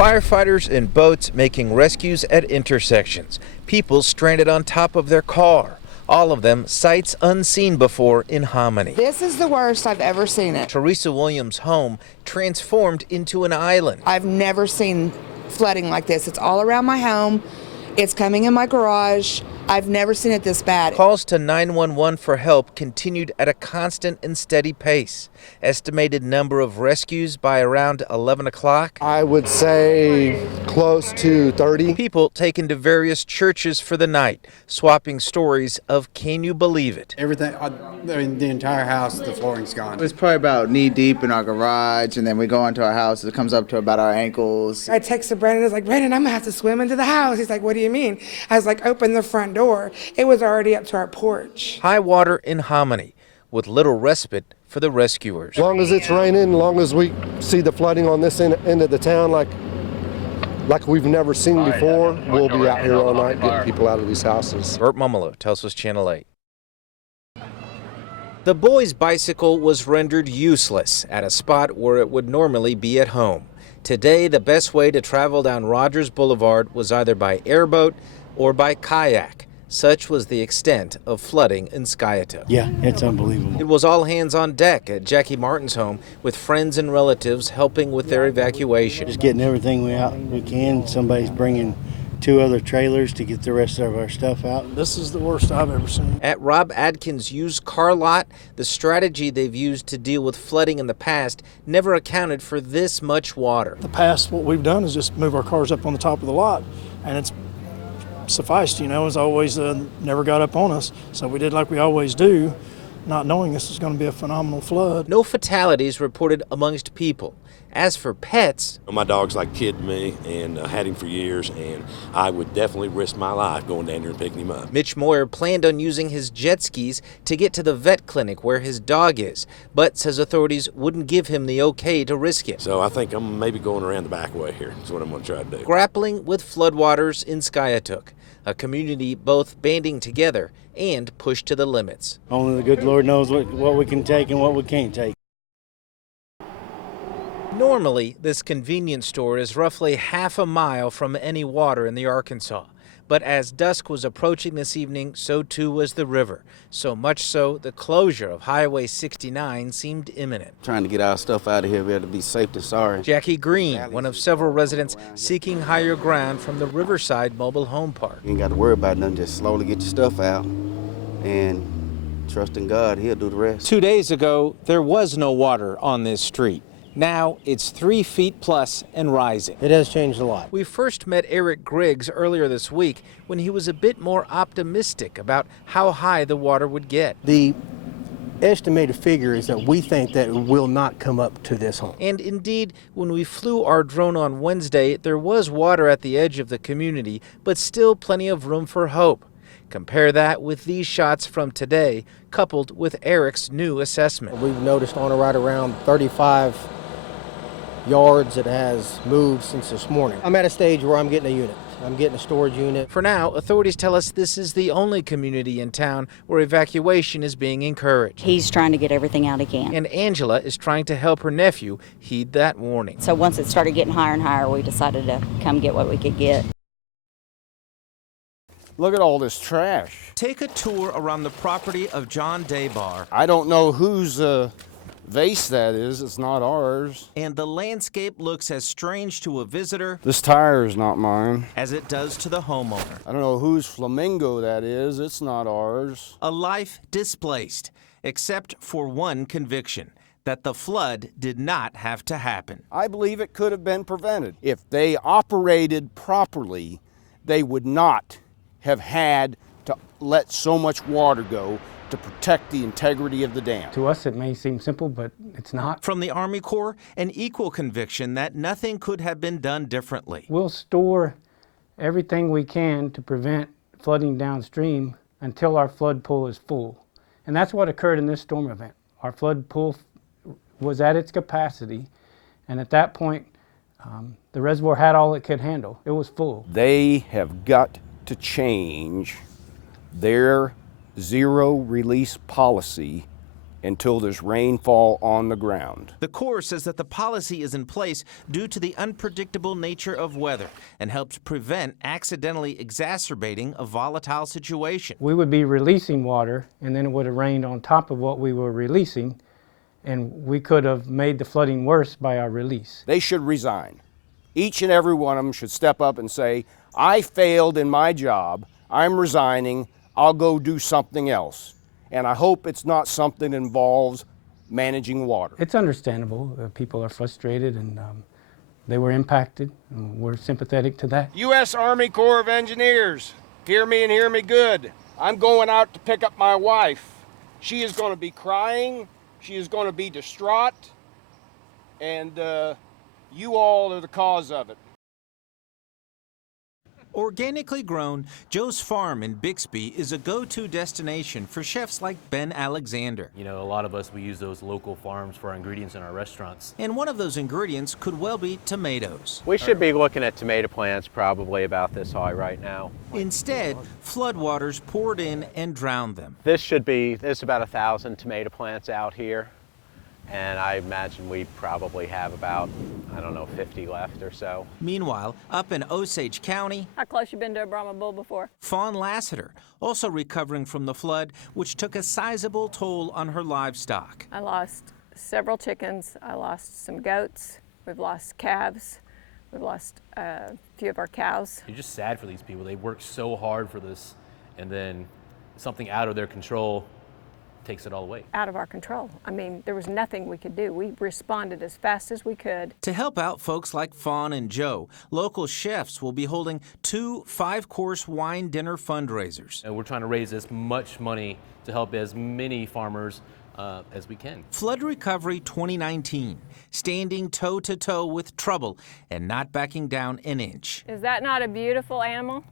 Firefighters in boats making rescues at intersections. People stranded on top of their car. All of them sights unseen before in Hominy. This is the worst I've ever seen it. Teresa Williams' home transformed into an island. I've never seen flooding like this. It's all around my home. It's coming in my garage. I've never seen it this bad. Calls to 911 for help continued at a constant and steady pace. Estimated number of rescues by around 11 o'clock. I would say close to 30. People taken to various churches for the night, swapping stories of can you believe it? Everything, the entire house, the flooring's gone. It's probably about knee deep in our garage, and then we go into our house. It comes up to about our ankles. I texted Brandon. I was like, Brandon, I'm gonna have to swim into the house. He's like, what do you mean? I was like, open the front door. It was already up to our porch. High water in Hominy, with little respite for the rescuers. As long as it's raining, as long as we see the flooding on this end of the town like we've never seen before, we'll be out here all night getting people out of these houses. Bert Mumolo, Tulsa's Channel 8. The boy's bicycle was rendered useless at a spot where it would normally be at home. Today, the best way to travel down Rogers Boulevard was either by airboat or by kayak. Such was the extent of flooding in Skiatook. Yeah, it's unbelievable. It was all hands on deck at Jackie Martin's home, with friends and relatives helping with their evacuation. Just getting everything we can. Somebody's bringing 2 other trailers to get the rest of our stuff out. This is the worst I've ever seen. At Rob Adkins' used car lot, the strategy they've used to deal with flooding in the past never accounted for this much water. The past, what we've done is just move our cars up on the top of the lot, and it's sufficed, as always, never got up on us. So we did like we always do, not knowing this is going to be a phenomenal flood. No fatalities reported amongst people. As for pets, my dog's like kid to me, and had him for years, and I would definitely risk my life going down there and picking him up. Mitch Moyer planned on using his jet skis to get to the vet clinic where his dog is, but says authorities wouldn't give him the okay to risk it. So I think I'm maybe going around the back way here. That's what I'm going to try to do. Grappling with floodwaters in Skiatook, a community both banding together and pushed to the limits. Only the good Lord knows what we can take and what we can't take. Normally, this convenience store is roughly half a mile from any water in the Arkansas. But as dusk was approaching this evening, so too was the river. So much so, the closure of Highway 69 seemed imminent. Trying to get our stuff out of here, we had to be safe to sorry. Jackie Green, one of several residents seeking higher ground from the Riverside Mobile Home Park. You ain't got to worry about nothing, just slowly get your stuff out and trust in God, He'll do the rest. 2 days ago, there was no water on this street. Now it's 3 feet plus and rising. It has changed a lot. We first met Eric Griggs earlier this week when he was a bit more optimistic about how high the water would get. The estimated figure is that we think that it will not come up to this home. And indeed, when we flew our drone on Wednesday, there was water at the edge of the community, but still plenty of room for hope. Compare that with these shots from today, coupled with Eric's new assessment. We've noticed on or right around 35 yards it has moved since this morning. I'm at a stage where I'm getting a unit. I'm getting a storage unit. For now, authorities tell us this is the only community in town where evacuation is being encouraged. He's trying to get everything out he can. And Angela is trying to help her nephew heed that warning. So once it started getting higher and higher, we decided to come get what we could get. Look at all this trash. Take a tour around the property of John Daybar. I don't know whose vase that is. It's not ours. And the landscape looks as strange to a visitor. This tire is not mine. As it does to the homeowner. I don't know whose flamingo that is. It's not ours. A life displaced, except for one conviction, that the flood did not have to happen. I believe it could have been prevented. If they operated properly, they would not have had to let so much water go to protect the integrity of the dam. To us, it may seem simple, but it's not. From the Army Corps, an equal conviction that nothing could have been done differently. We'll store everything we can to prevent flooding downstream until our flood pool is full. And that's what occurred in this storm event. Our flood pool was at its capacity, and at that point, the reservoir had all it could handle. It was full. They have got to change their zero release policy until there's rainfall on the ground. The Corps says that the policy is in place due to the unpredictable nature of weather and helps prevent accidentally exacerbating a volatile situation. We would be releasing water, and then it would have rained on top of what we were releasing, and we could have made the flooding worse by our release. They should resign. Each and every one of them should step up and say, I failed in my job, I'm resigning, I'll go do something else. And I hope it's not something that involves managing water. It's understandable. People are frustrated, and they were impacted, and we're sympathetic to that. U.S. Army Corps of Engineers, hear me and hear me good. I'm going out to pick up my wife. She is going to be crying. She is going to be distraught. And you all are the cause of it. Organically grown, Joe's Farm in Bixby is a go-to destination for chefs like Ben Alexander. You know, a lot of us, we use those local farms for our ingredients in our restaurants. And one of those ingredients could well be tomatoes. We should be looking at tomato plants probably about this high right now. Instead, floodwaters poured in and drowned them. There's about 1,000 tomato plants out here. And I imagine we probably have about, 50 left or so. Meanwhile, up in Osage County, how close you been to a Brahma bull before? Fawn Lassiter, also recovering from the flood, which took a sizable toll on her livestock. I lost several chickens. I lost some goats. We've lost calves. We've lost a few of our cows. You're just sad for these people. They worked so hard for this, and then something out of their control takes it all away. Out of our control. I mean, there was nothing we could do. We responded as fast as we could. To help out folks like Fawn and Joe, local chefs will be holding 2 5-course wine dinner fundraisers. And we're trying to raise as much money to help as many farmers as we can. Flood Recovery 2019, standing toe-to-toe with trouble and not backing down an inch. Is that not a beautiful animal?